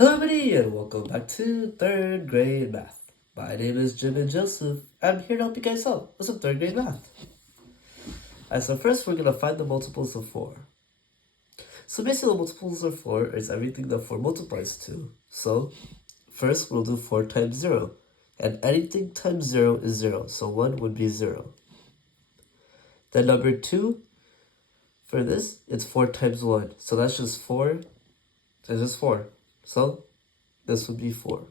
Hello everybody and welcome back to 3rd grade math. My name is JibinJoseph. I'm here to help you guys out with some 3rd grade math. Alright, so first we're going to find the multiples of 4. So basically the multiples of 4 is everything that 4 multiplies to. So first we'll do 4 times 0. And anything times 0 is 0. So 1 would be 0. Then number 2, for this, it's 4 times 1. So that's just 4. That's just 4. So this would be 4.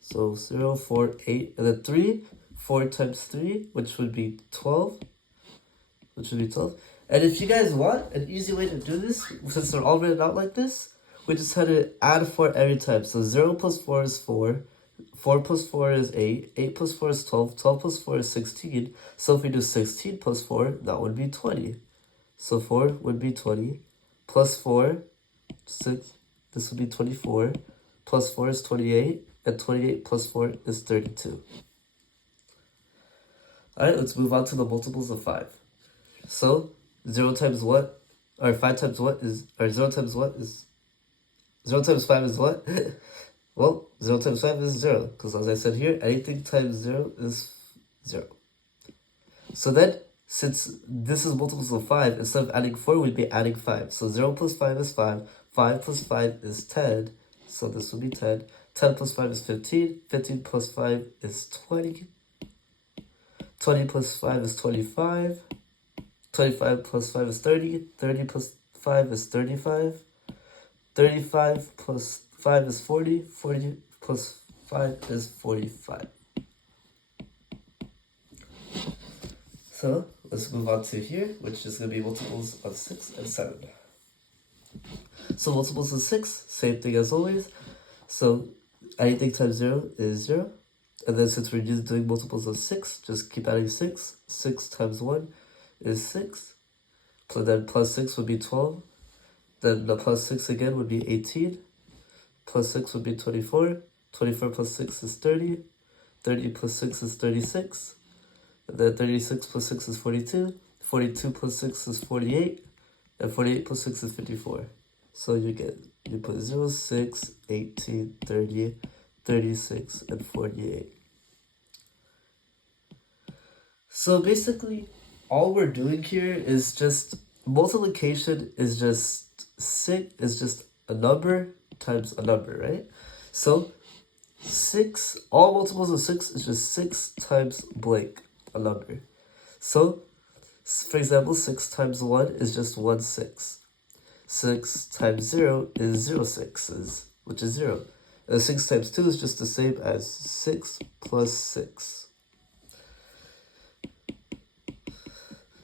So 0, 4, 8, and then 3, 4 times 3, which would be 12. And if you guys want an easy way to do this, since they're all written out like this, we just had to add 4 every time. So 0 plus 4 is 4, 4 plus 4 is 8, 8 plus 4 is 12, 12 plus 4 is 16. So if we do 16 plus 4, that would be 20. So 4 would be 20, plus 4, 6, this would be 24, plus 4 is 28, and 28 plus 4 is 32. Alright, let's move on to the multiples of 5. So, 0 times what? Or 5 times what is, or 0 times what is, 0 times 5 is what? Well, 0 times 5 is 0, because as I said here, anything times 0 is 0. So then, since this is multiples of 5, instead of adding 4, we'd be adding 5. So 0 plus 5 is 5, 5 plus 5 is 10, so this will be 10. 10 plus 5 is 15, 15 plus 5 is 20. 20 plus 5 is 25. 25 plus 5 is 30. 30 plus 5 is 35. 35 plus 5 is 40. 40 plus 5 is 45. So let's move on to here, which is going to be multiples of 6 and 7. So multiples of 6, same thing as always. So anything times 0 is 0. And then since we're just doing multiples of 6, just keep adding 6. 6 times 1 is 6. So then plus 6 would be 12. Then the plus 6 again would be 18. Plus 6 would be 24. 24 plus 6 is 30. 30 plus 6 is 36. And then 36 plus 6 is 42. 42 plus 6 is 48. And 48 plus 6 is 54. So you put 0, 6, 18, 30, 36, and 48. So basically, all we're doing here is just, multiplication is just a number times a number, right? So 6, all multiples of 6 is just 6 times blank, a number. So, for example, 6 times 1 is just 1 6. 6 times 0 is 0 sixes, which is 0. And 6 times 2 is just the same as 6 plus 6.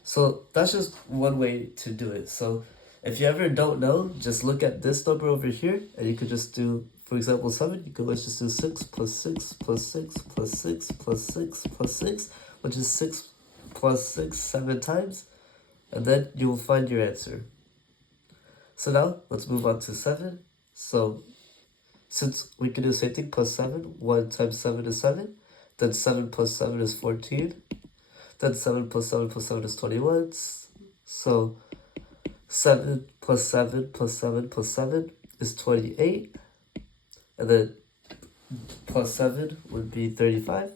So that's just one way to do it. So if you ever don't know, just look at this number over here, and you could just do, for example, 7. You could always just do 6 plus 6 plus 6 plus 6 plus 6 plus 6, which is 6 plus 6 7 times, and then you will find your answer. So now, let's move on to 7. So, since we can do the same thing, plus 7, 1 times 7 is 7. Then 7 plus 7 is 14. Then 7 plus 7 plus 7 is 21. So, 7 plus 7 plus 7 plus 7 is 28. And then plus 7 would be 35.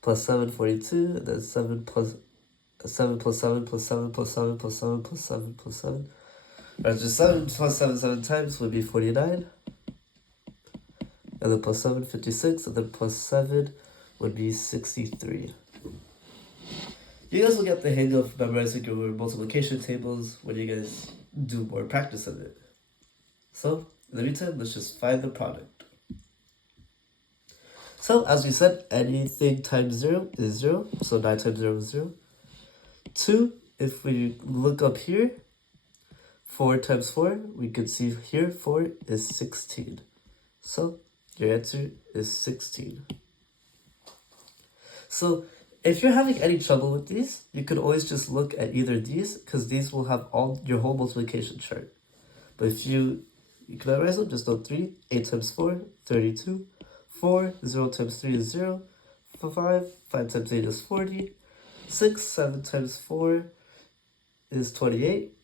Plus 7, 42. And then 7 plus 7 plus 7 plus 7 plus 7 plus 7 plus 7 plus 7. Or just 7 plus 7 7 times would be 49. And then plus 7, 56. And then plus 7 would be 63. You guys will get the hang of memorizing your multiplication tables when you guys do more practice of it. So, in the meantime, let's just find the product. So, as we said, anything times 0 is 0. So 9 times 0 is 0. 2, if we look up here, 4 times 4, we can see here 4 is 16. So your answer is 16. So if you're having any trouble with these, you could always just look at either these, because these will have all your whole multiplication chart. But if you can memorize them, just know 3, 8 times 4, 32, 4, 0 times 3 is 0, 5 times 8 is 40, 6, 7 times 4 is 28,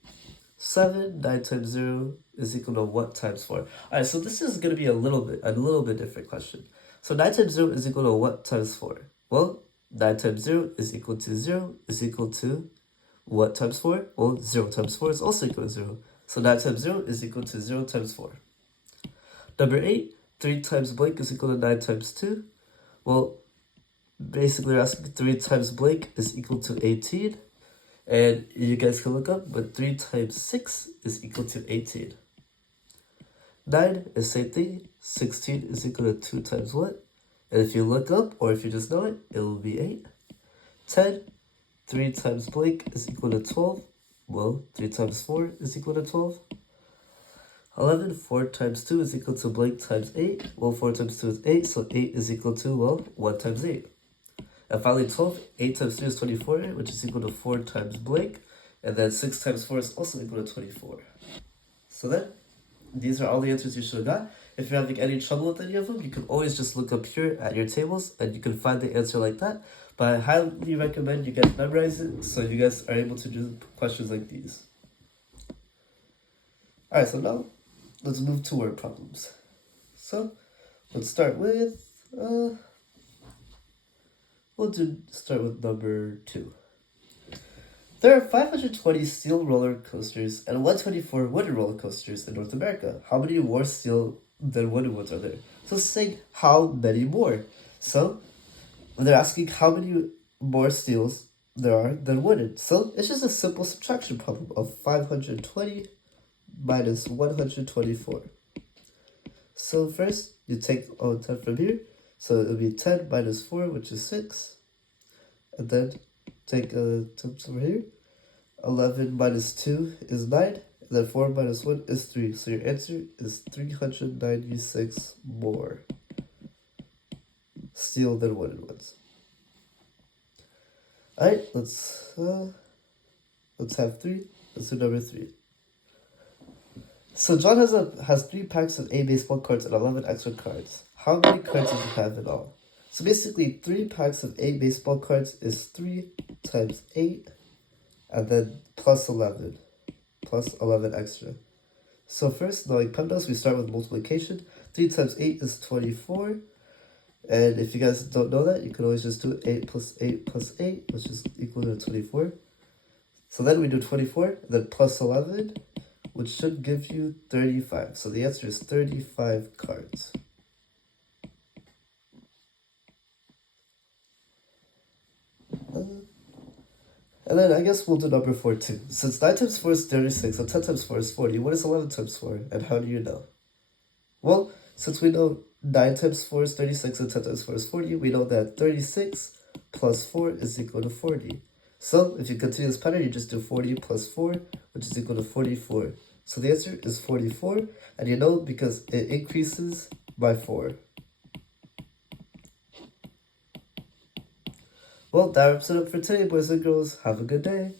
7. 9 times 0 is equal to what times 4? Alright, so this is going to be a little bit different question. So 9 times 0 is equal to what times 4? Well, 9 times 0 is equal to 0 is equal to what times 4? Well, 0 times 4 is also equal to 0. So 9 times 0 is equal to 0 times 4. Number 8, 3 times blank is equal to 9 times 2. Well, basically we're asking 3 times blank is equal to 18. And you guys can look up, but 3 times 6 is equal to 18. 9 is same thing. 16 is equal to 2 times what? And if you look up, or if you just know it, it will be 8. 10, 3 times blank is equal to 12. Well, 3 times 4 is equal to 12. 11, 4 times 2 is equal to blank times 8. Well, 4 times 2 is 8, so 8 is equal to, well, 1 times 8. And finally 12, 8 times 3 is 24, which is equal to 4 times blank. And then 6 times 4 is also equal to 24. So then, these are all the answers you should have got. If you're having any trouble with any of them, you can always just look up here at your tables and you can find the answer like that. But I highly recommend you guys memorize it so you guys are able to do questions like these. Alright, so now let's move to word problems. So let's start with, start with number 2. There are 520 steel roller coasters and 124 wooden roller coasters in North America. How many more steel than wooden ones are there? So it's saying how many more. So they're asking how many more steels there are than wooden. So it's just a simple subtraction problem of 520 minus 124. So first you take 10 from here. So it'll be 10 minus 4, which is 6. And then take 10 over here. 11 minus 2 is 9. And then 4 minus 1 is 3. So your answer is 396 more steel than wooden ones. Alright, let's have 3. Let's do number 3. So John has 3 packs of 8 baseball cards and 11 extra cards. How many cards does he have in all? So basically 3 packs of 8 baseball cards is 3 times 8 and then plus 11 extra. So first, knowing PEMDAS, we start with multiplication. 3 times 8 is 24. And if you guys don't know that, you can always just do 8 plus 8 plus 8, which is equal to 24. So then we do 24, then plus 11, which should give you 35. So the answer is 35 cards. And then I guess we'll do number 4 too. Since 9 times 4 is 36 and 10 times 4 is 40, what is 11 times 4? And how do you know? Well, since we know 9 times 4 is 36 and 10 times 4 is 40, we know that 36 plus 4 is equal to 40. So if you continue this pattern, you just do 40 plus 4, which is equal to 44. So the answer is 44, and you know because it increases by 4. Well, that wraps it up for today, boys and girls. Have a good day.